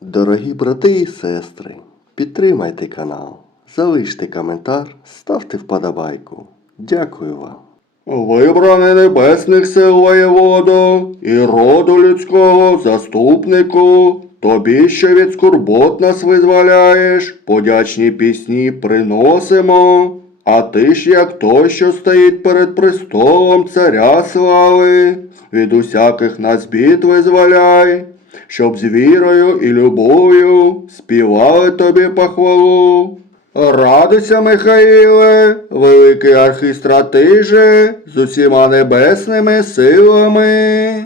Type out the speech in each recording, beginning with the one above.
Дорогі брати і сестри, підтримайте канал, залиште коментар, ставте вподобайку. Дякую вам. Вибраний небесних сил воєводу і роду людського заступнику, тобі, що від скорбот нас визволяєш, подячні пісні приносимо. А ти ж, як той, що стоїть перед престолом царя слави, від усяких нас бід визволяй, щоб з вірою і любов'ю співали тобі похвалу. Радуйся, Михаїле, великий архістратиже, з усіма небесними силами.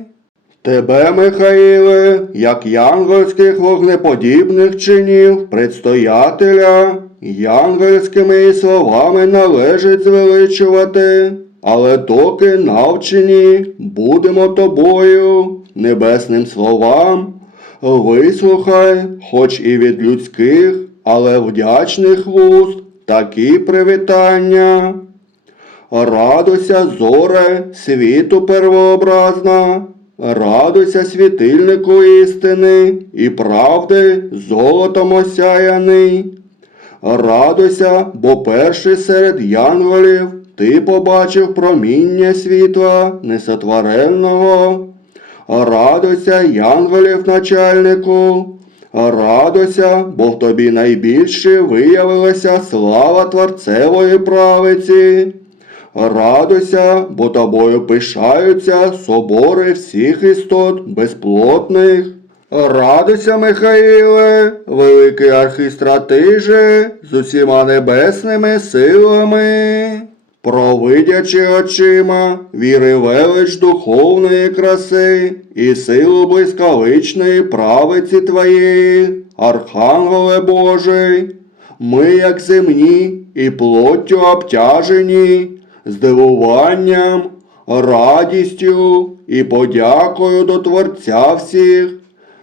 Тебе, Михаїле, як янгольських вогнеподібних чинів, предстоятеля, янгольськими словами належить звеличувати, але доки навчені будемо тобою, небесним словам, вислухай, хоч і від людських, але вдячних вуст, такі привітання. Радуйся, зоре, світу первообразна, радуйся, світильнику істини і правди, золотом осяяний. Радуйся, бо перший серед янголів ти побачив проміння світла несотвореного. Радуйся, янголів начальнику, радуйся, бо в тобі найбільше виявилася слава Творцевої правиці. Радуйся, бо тобою пишаються собори всіх істот безплотних. Радуйся, Михаїле, великий архістратиже, з усіма небесними силами. Провидячи очима, віри велич духовної краси і силу блискавичної правиці твоєї, Архангеле Божий, ми, як земні, і плоттю обтяжені, здивуванням, радістю і подякою до Творця всіх,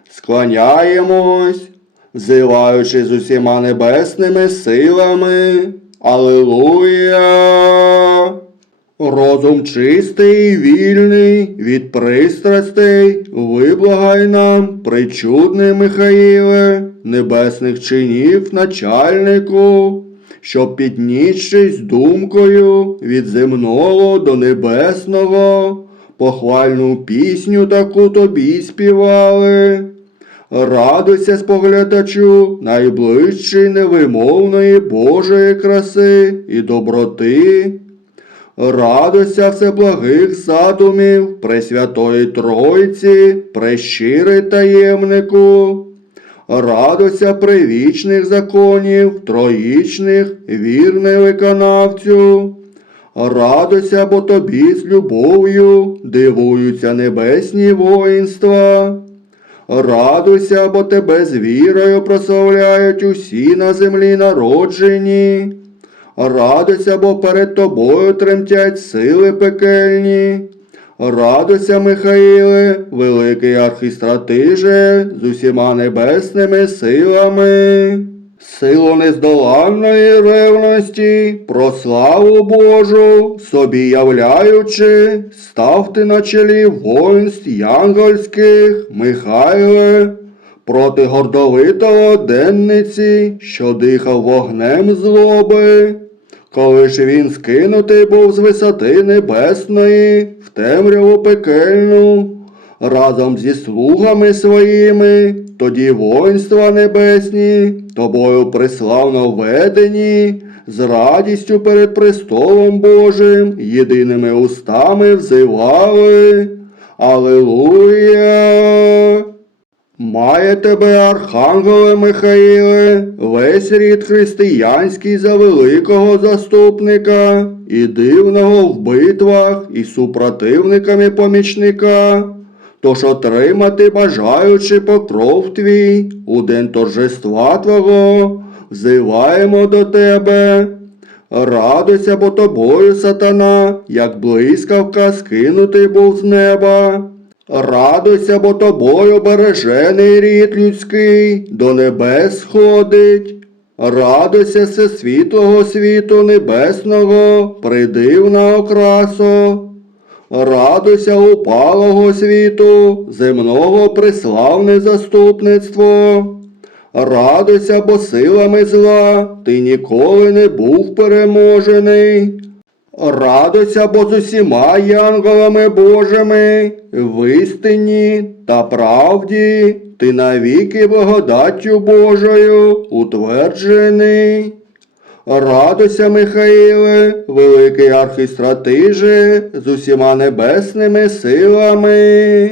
склоняємось, взиваючи з усіма небесними силами. Аллилуйя! Розум чистий вільний від пристрастей, виблагай нам, причудний Михаїле, небесних чинів начальнику, щоб піднісшись думкою від земного до небесного, похвальну пісню таку тобі співали. Радуйся, споглядачу, найближчий невимовної Божої краси і доброти. Радуйся всеблагих задумів Пресвятої Тройці, прещирий таємнику. Радуйся привічних законів, троїчних, вірний виконавцю. Радуйся, бо тобі з любов'ю дивуються небесні воїнства. Радуйся, бо тебе з вірою прославляють усі на землі народжені. Радуйся, бо перед тобою тремтять сили пекельні. Радуйся, Михаїле, великий архістратиже, з усіма небесними силами. Силу нездоланної ревності, про славу Божу, собі являючи, став ти на чолі воїнств янгольських, Михайле, проти гордовитого денниці, що дихав вогнем злоби. Коли ж він скинутий був з висоти небесної в темряву пекельну, разом зі слугами своїми, тоді воїнства небесні, тобою приславно ведені, з радістю перед престолом Божим, єдиними устами взивали. Аллилуйя! Має тебе, Архангеле Михаїле, весь рід християнський за великого заступника і дивного в битвах і супротивниками помічника. Тож отримати, бажаючи покров твій, у день торжества Твого, взиваємо до тебе. Радуйся, бо тобою, сатана, як блискавка скинутий був з неба. Радуйся, бо тобою бережений рід людський, до небес сходить. Радуйся, все світлого світу небесного, придивна окрасо. Радуйся упалого світу, земного приславне заступництво. Радуйся, бо силами зла ти ніколи не був переможений. Радуйся, бо з усіма янголами Божими, в істині та правді ти навіки благодаттю Божою утверджений. Радуйся, Михаїле, великий архістратиже, з усіма небесними силами.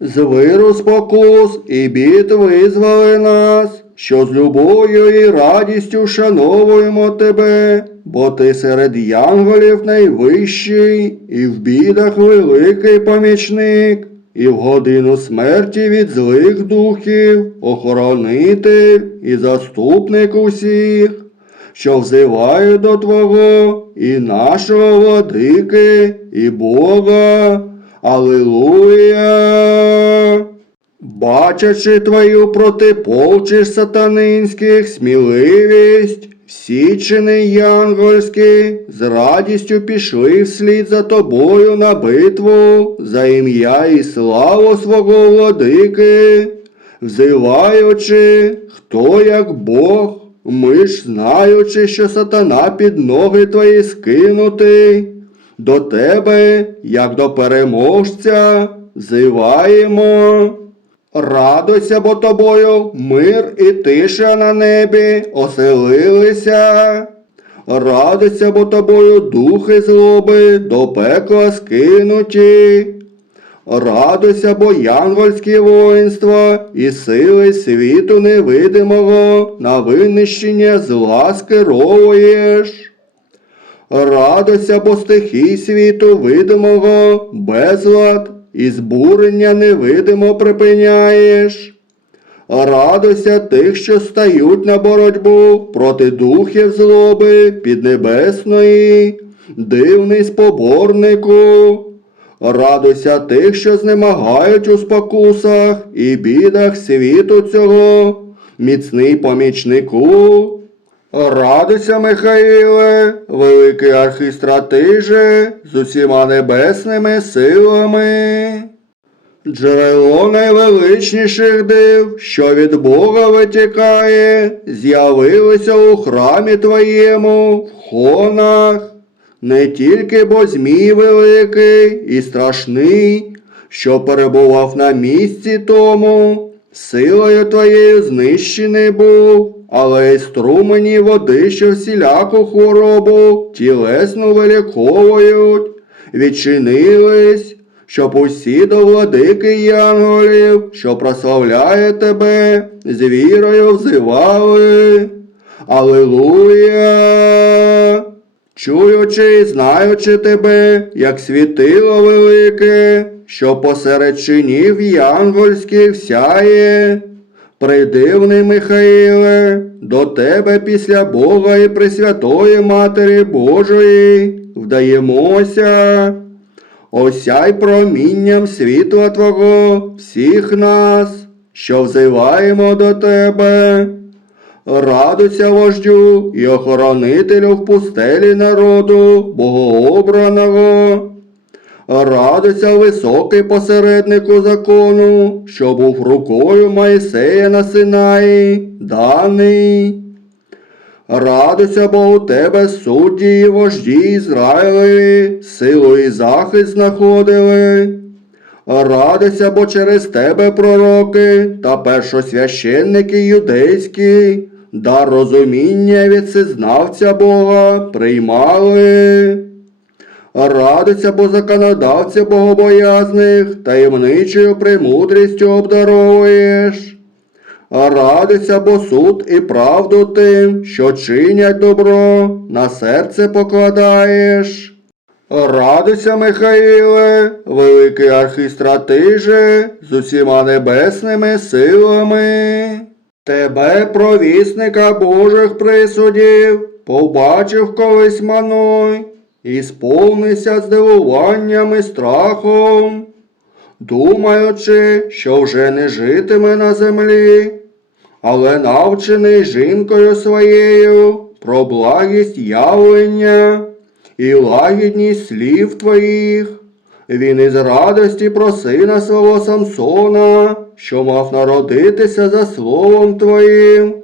З виру спокус і бід визвали нас, що з любов'ю і радістю шановуємо тебе, бо ти серед янголів найвищий, і в бідах великий помічник, і в годину смерті від злих духів, охоронитель і заступник усіх, що взивають до Твого і нашого владики, і Бога. Аллилуйя! Бачачи твою проти полчищ сатанинських сміливість, всі чини янгольські з радістю пішли вслід за тобою на битву за ім'я і славу свого владики, взиваючи, хто як Бог, ми ж знаючи, що сатана під ноги твої скинутий, до тебе, як до переможця, зиваємо. Радуйся, бо тобою мир і тиша на небі оселилися. Радуйся, бо тобою духи злоби до пекла скинуті. Радуйся, бо янгольські воїнства і сили світу невидимого на винищення зла скеровуєш. Радуйся, бо стихій світу видимого безлад і збурення невидимо припиняєш. Радуйся тих, що стають на боротьбу проти духів злоби піднебесної, дивний споборнику. Радуйся тих, що знемагають у спокусах і бідах світу цього, міцний помічнику. Радуйся, Михаїле, великий архістратиже, з усіма небесними силами. Джерело найвеличніших див, що від Бога витікає, з'явилося у храмі твоєму, в хонах, не тільки бо змій великий і страшний, що перебував на місці тому, силою твоєю знищений був, але й струмені води, що всіляку хворобу тілесну виліковують, відчинились, щоб усі до владики янголів, що прославляє тебе, з вірою взивали. Аллилуйя! Чуючи і знаючи тебе, як світило велике, що посеред чинів янгольських сяє. Придивний Михаїле, до тебе після Бога і Пресвятої Матері Божої вдаємося. Осяй промінням світла Твого всіх нас, що взиваємо до тебе. Радуйся вождю і охоронителю в пустелі народу, богообраного. Радуйся високий посереднику закону, що був рукою Моїсея на Синаї, даний. Радуйся, бо у тебе судді і вожді Ізраїлеві, силу і захист знаходили. Радуйся, бо через тебе пророки та першосвященники юдейські, дар розуміння від всезнавця Бога приймали. Радуйся, бо законодавця богобоязних таємничою премудрістю обдаровуєш. Радуйся, бо суд і правду тим, що чинять добро, на серце покладаєш. Радуйся, Михаїле, великий архістратиже, з усіма небесними силами. Тебе, провісника Божих присудів, побачив колись маной, і сповнися здивуванням і страхом, думаючи, що вже не житиме на землі, але навчений жінкою своєю про благість явлення і лагідність слів твоїх, Він із радості про сина свого Самсона, що мав народитися за словом твоїм.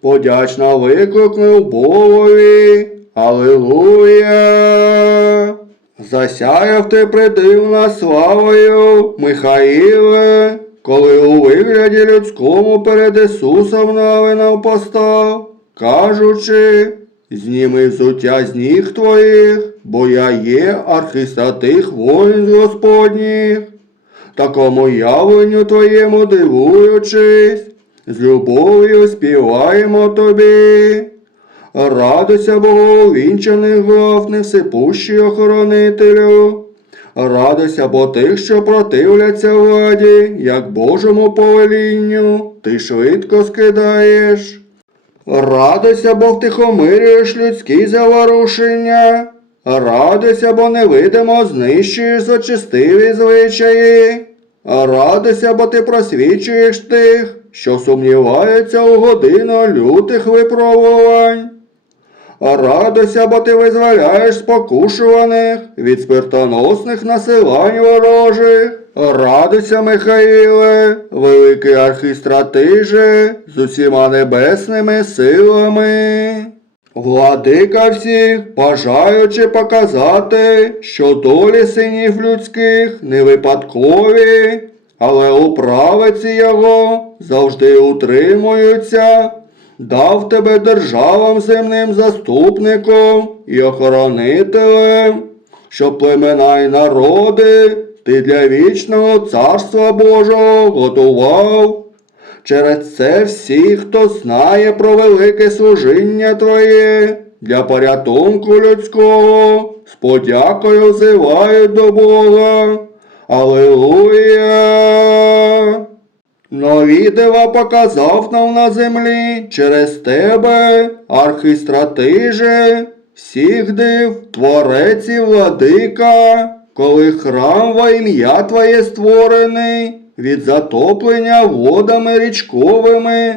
Подячно викликнув Богові. Алілуя! Засяяв ти придивна славою, Михаїле, коли у вигляді людському перед Ісусом навинав постав, кажучи, зніми взуття з ніг твоїх, бо я є архистратих воїн Господніх. Такому явленню твоєму дивуючись, з любов'ю співаємо тобі. Радуйся, Боговінчаних глав, невсипущий охоронителю. Радуйся, бо тих, що противляться владі, як Божому повелінню, ти швидко скидаєш. Радуйся, бо втихомирюєш людські заворушення. Радуйся, бо невидимо знищуєш зачистиві звичаї. Радуйся, бо ти просвічуєш тих, що сумніваються у годину лютих випробувань. Радуйся, бо ти визволяєш спокушуваних від спиртоносних насилань ворожих. Радуйся, Михаїле, великий архістратиже, з усіма небесними силами. Владика всіх, бажаючи показати, що долі синів людських не випадкові, але у правиці його завжди утримуються, дав тебе державам земним заступником і охоронителем, щоб племена й народи ти для вічного царства Божого готував. Через це всі, хто знає про велике служіння Твоє для порятунку людського, з подякою взивають до Бога. Аллилуйя! Нові дива показав нам на землі через тебе, архістратиже, всіх див, творець і владика, коли храм во ім'я Твоє створений, від затоплення водами річковими,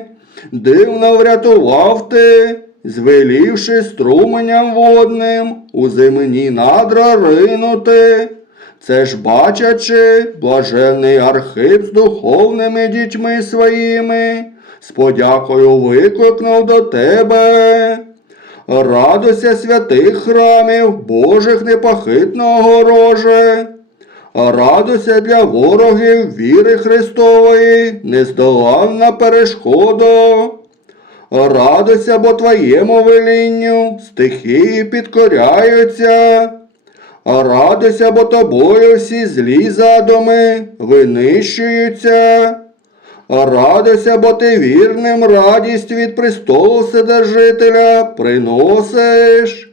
дивно врятував ти, звелівши струменям водним у земні надра ринути. Це ж бачачи, блаженний Архип з духовними дітьми своїми, з подякою викликнув до тебе. Радуйся святих храмів, Божих непохитного роже. Радуйся для ворогів віри Христової, нездоланна перешкода. Радуйся, бо твоєму велінню стихії підкоряються. Радуйся, бо тобою всі злі задуми винищуються. Радуйся, бо ти вірним радість від престолу Вседержителя приносиш.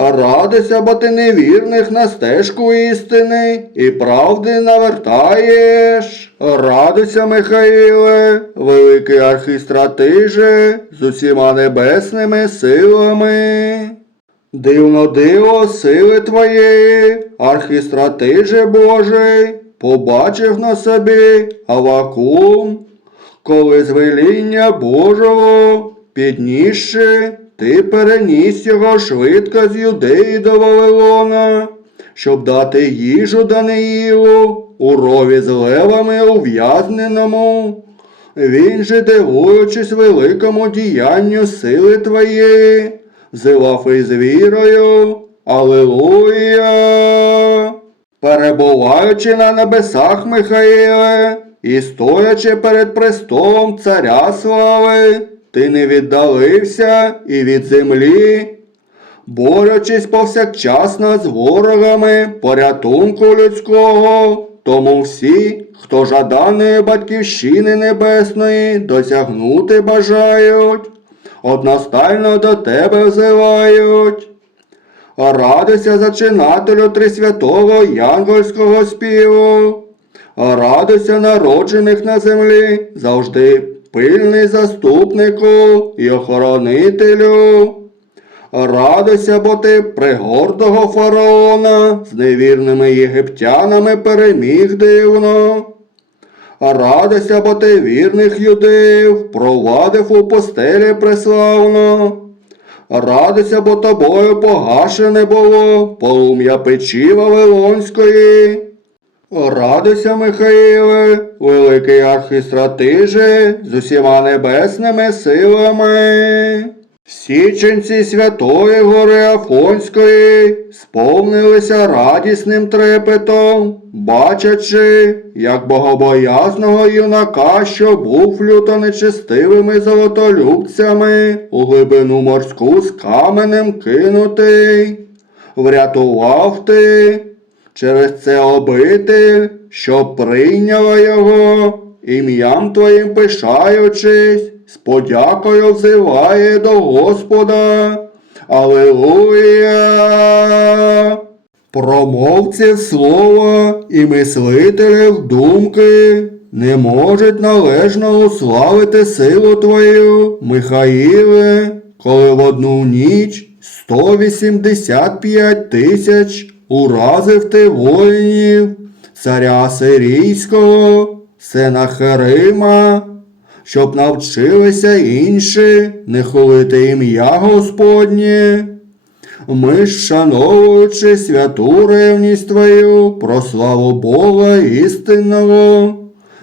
Радуйся, бо ти невірних на стежку істини і правди навертаєш. Радуйся, Михаїле, великий архістратиже, з усіма небесними силами. Дивно диво сили твоєї, архістратиже Божий, побачив на собі Авакум, коли з веління Божого, піднісши, ти переніс його швидко з Юдеї до Вавилона, щоб дати їжу Даниїлу у рові з левами ув'язненому. Він же, дивуючись великому діянню сили твоєї, взивав із вірою. Аллилуйя! Перебуваючи на небесах Михаїле і стоячи перед престолом царя слави, ти не віддалився і від землі, борючись повсякчасно з ворогами порятунку людського, тому всі, хто жаданої батьківщини небесної досягнути бажають, одностайно до тебе взивають. Радуйся зачинателю Трисвятого Янгольського співу. Радуйся народжених на землі, завжди пильний заступнику і охоронителю. Радуйся, бо ти пригордого фараона з невірними єгиптянами переміг дивно. Радуйся, бо ти вірних юдеїв провадив у постелі преславно. Радуйся, бо тобою погашене було полум'я печі Вавилонської, Радуйся, Михаїле, великий архістратиже, з усіма небесними силами. Січенці Святої Гори Афонської сповнилися радісним трепетом, бачачи, як богобоязного юнака, що був люто нечестивими золотолюбцями, у глибину морську з каменем кинутий. Врятував ти через це обитель, що прийняла його, ім'ям твоїм пишаючись, з подякою взиває до Господа. Аллилуйя! Промовців слова і мислителів думки не можуть належно уславити силу твою, Михаїле, коли в одну ніч 185 тисяч уразив ти воїнів, царя Сирійського, Сенахерима, щоб навчилися інші не хулити ім'я Господнє. Ми, шановуючи святу ревність Твою, про славу Бога істинного,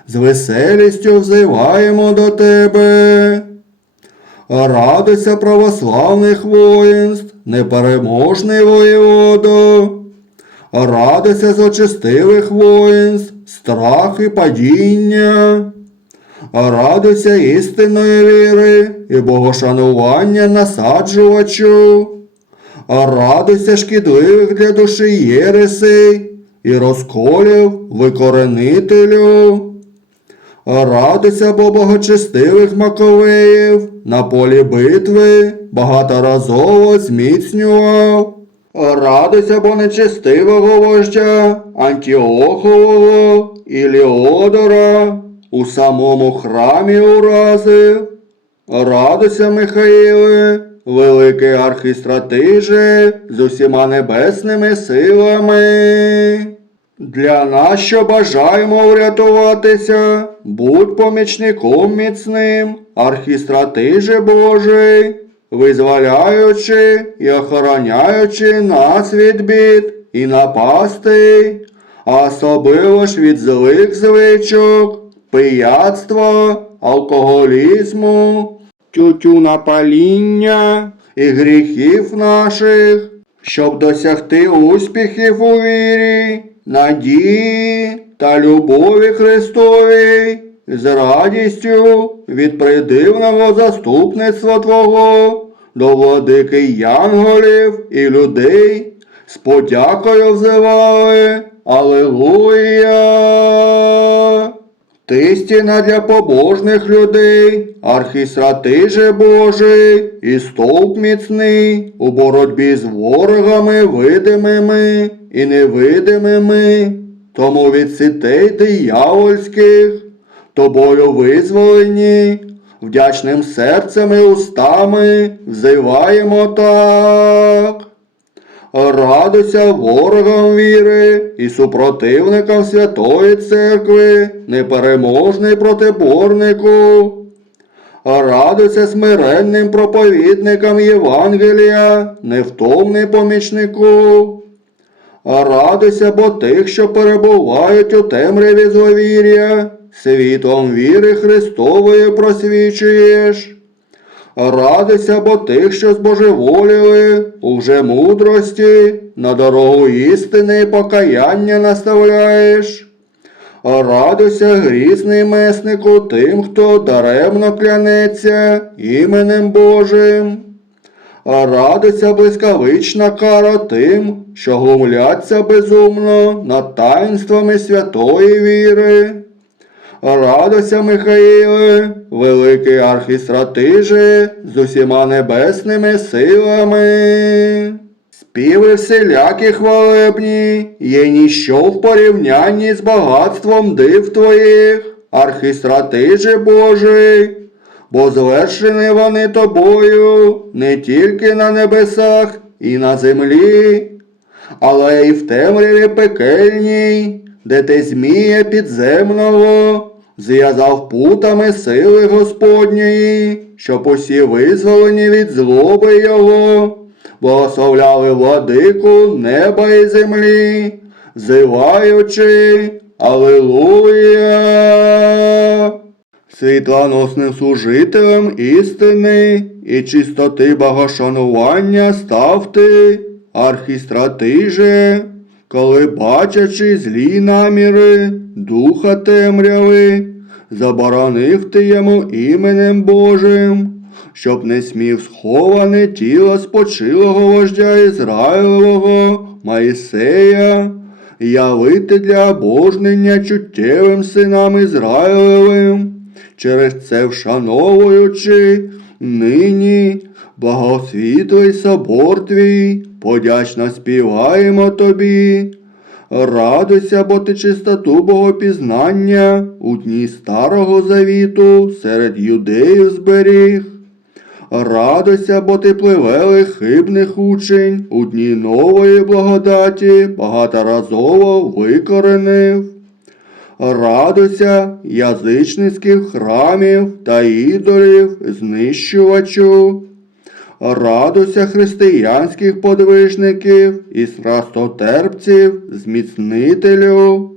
з веселістю взиваємо до Тебе. Радуйся православних воїнств, непереможний воєводо. Радуйся з очистивих воїнств, страх і падіння. Радуйся істинної віри і богошанування насаджувачу. Радуйся шкідливих для душі єресей і розколів викоренителю. Радуйся, бо богочестивих маковеїв на полі битви багаторазово зміцнював. Радуйся, бо нечестивого вождя Антіохового і Леодора у самому храмі уразив. Радуйся, Михаїле, великий архістратиже з усіма небесними силами. Для нас, що бажаємо врятуватися, будь помічником міцним, архістратиже Божий, визволяючи і охороняючи нас від бід і напастей, особливо ж від злих звичок, пияцтва, алкоголізму, тютюнопаління і гріхів наших, щоб досягти успіхів у вірі, надії та любові Христовій, з радістю від придивного заступництва Твого до владики янголів і людей з подякою взивали. Аллилуйя! Ти стіна для побожних людей, архістратиже Божий, і стовп міцний у боротьбі з ворогами видимими і невидимими, тому від сітей диявольських, тобою визволені, вдячним серцем і устами взиваємо так. Радуйся ворогам віри і супротивникам Святої Церкви, непереможний протиборнику. Радуйся смиренним проповідникам Євангелія, невтомний помічнику. Радуйся, бо тих, що перебувають у темряві зловір'я, світлом віри Христової просвічуєш. Радуйся, бо тих, що збожеволіли у вже мудрості, на дорогу істини і покаяння наставляєш. Радуйся, грізний меснику, тим, хто даремно клянеться іменем Божим. Радуйся, блискавична кара тим, що глумляться безумно над таїнствами святої віри. Радуйся, Михаїле, великий архістратиже з усіма небесними силами. Співи всілякі хвалебні, є ніщо в порівнянні з багатством див твоїх, архістратиже Божий, бо звершені вони тобою не тільки на небесах і на землі, але й в темряві пекельній, де ти змія підземного зв'язав путами сили Господньої, щоб усі визволені від злоби Його, благословляли владику неба і землі, зиваючи Аллилуйя. Світлоносним служителем істини і чистоти богошанування став ти, архістратиже, коли бачачи злі наміри духа темряви, заборонив ти йому іменем Божим, щоб не смів сховане тіло спочилого вождя Ізраїлового Моїсея, явити для обожнення чуттєвим синам Ізраїлевим, через це вшановуючи нині благосвітлий собор твій, подячно співаємо тобі. Радуйся, бо ти чистоту богопізнання у дні старого завіту серед юдеїв зберіг. Радуйся, бо ти пливели хибних учень у дні нової благодаті багаторазово викоренив. Радуйся язичницьких храмів та ідолів, знищувачу. Радуйся християнських подвижників і страстотерпців, зміцнителю.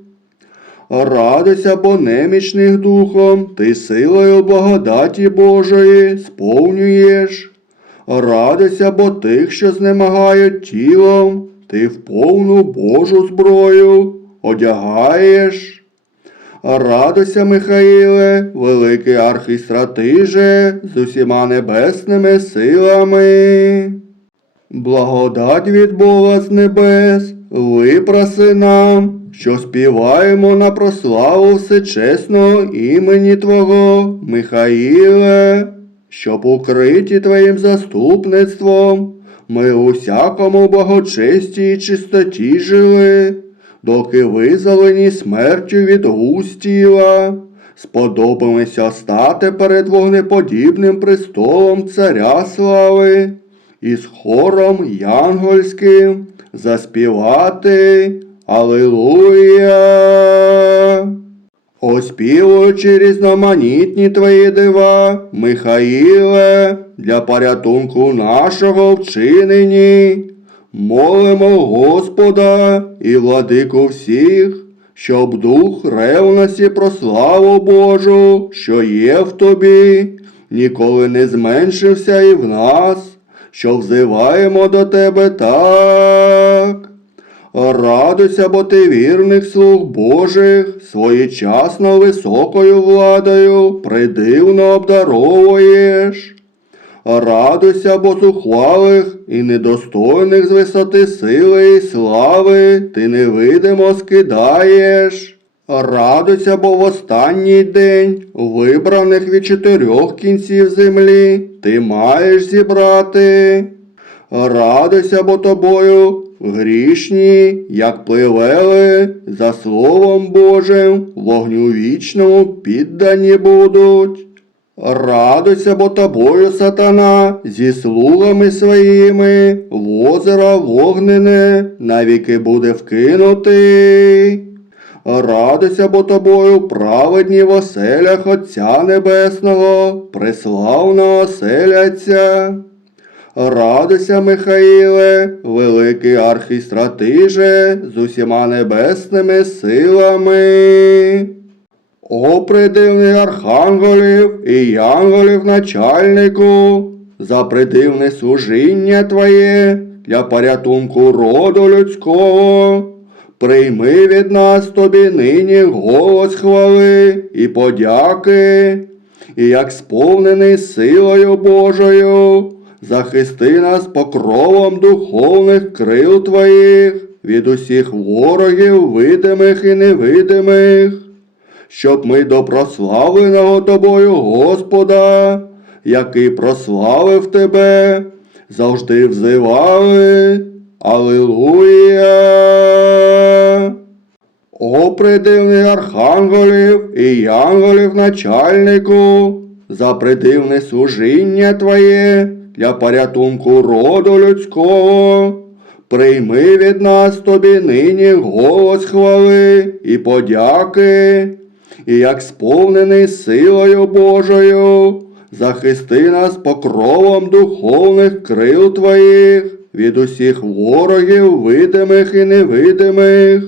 Радуйся, бо немічних духом, ти силою благодаті Божої сповнюєш. Радуйся, бо тих, що знемагають тілом, ти в повну Божу зброю одягаєш. Радуйся, Михаїле, великий архістратиже, з усіма небесними силами. Благодать від Бога з небес, випроси нам, що співаємо на прославу всечесного імені Твого, Михаїле, щоб укриті Твоїм заступництвом, ми у всякому благочесті і чистоті жили, доки визволені смертю від густ тіла, сподобалися стати перед вогнеподібним престолом Царя слави і з хором янгольським заспівати Алилуя. Оспівуючи різноманітні твої дива, Михаїле, для порятунку нашого вчинені, молимо Господа і владику всіх, щоб дух ревності про славу Божу, що є в тобі, ніколи не зменшився і в нас, що взиваємо до тебе так. Радуйся, бо ти вірних слуг Божих, своєчасно високою владою придивно обдаровуєш. Радуйся, бо зухвалих і недостойних з висоти сили і слави ти невидимо скидаєш. Радуйся, бо в останній день, вибраних від чотирьох кінців землі, ти маєш зібрати. Радуйся, бо тобою грішні, як пливели, за Словом Божим, вогню вічному піддані будуть. Радуйся, бо тобою, сатана, зі слугами своїми, в озеро вогнене навіки буде вкинутий. Радуйся, бо тобою праведні в оселях Отця Небесного, преславно оселяться. Радуйся, Михаїле, великий архістратиже, з усіма небесними силами. О, придивний архангелів і янголів начальнику, за придивне служіння Твоє для порятунку роду людського. Прийми від нас тобі нині голос хвали і подяки, і як сповнений силою Божою, захисти нас покровом духовних крил Твоїх від усіх ворогів, видимих і невидимих, щоб ми до прославленого Тобою Господа, який прославив Тебе, завжди взивали. Аллилуйя! О, придивний архангелів і янголів начальнику, за придивне служіння Твоє для порятунку роду людського. Прийми від нас тобі нині голос хвали і подяки, і як сповнений силою Божою, захисти нас покровом духовних крил Твоїх від усіх ворогів, видимих і невидимих,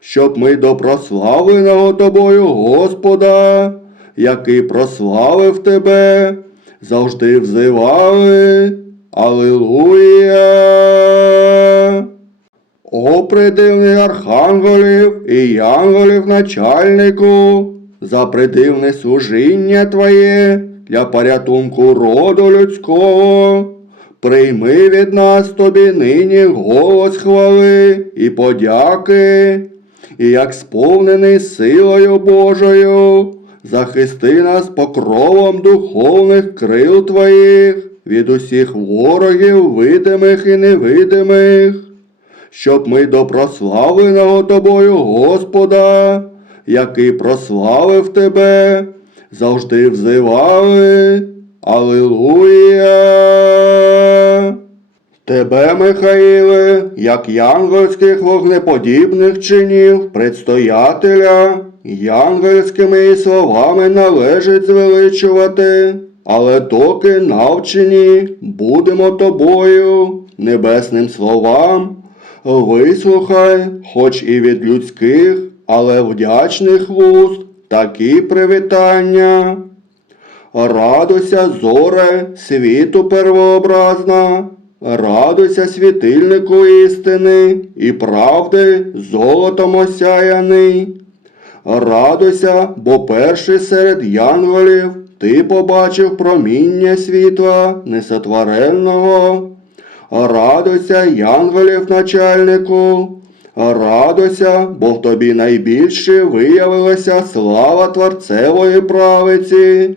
щоб ми до прославленого тобою Господа, який прославив тебе, завжди взивали. Алілуя! О, придивний архангелів і янголів начальнику, за придивне служіння Твоє для порятунку роду людського. Прийми від нас тобі нині голос хвали і подяки, і як сповнений силою Божою, захисти нас покровом духовних крил Твоїх від усіх ворогів, видимих і невидимих щоб ми до прославленого тобою Господа, який прославив тебе, завжди взивали. Алілуя! Тебе, Михаїле, як янгольських вогнеподібних чинів, предстоятеля, янгольськими і словами належить звеличувати, але доки навчені будемо тобою, небесним словам, вислухай, хоч і від людських, але вдячних вуст, такі привітання. Радуйся, зоре, світу первообразна, радуйся, світильнику істини і правди, золотом осяяний. Радуйся, бо перший серед янголів ти побачив проміння світла несотвореного. Радуйся, янголів начальнику, радуйся, бо в тобі найбільше виявилася слава Творцевої правиці.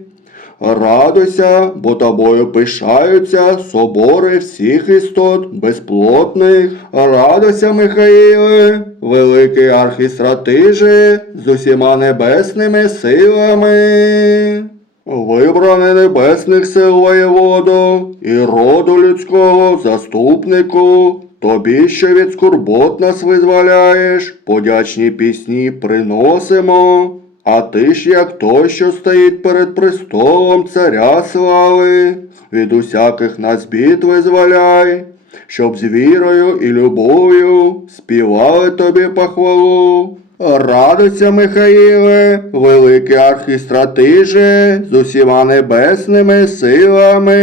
Радуйся, бо тобою пишаються собори всіх істот безплотних. Радуйся, Михаїле, великий архістратиже з усіма небесними силами. Вибраний небесних сил воєводу і роду людського заступнику, тобі, що від скорбот нас визволяєш, подячні пісні приносимо, а ти ж, як той, що стоїть перед престолом царя слави, від усяких нас бід визволяй, щоб з вірою і любов'ю співали тобі похвалу. Радуйся, Михаїле, великий архістратиже з усіма небесними силами.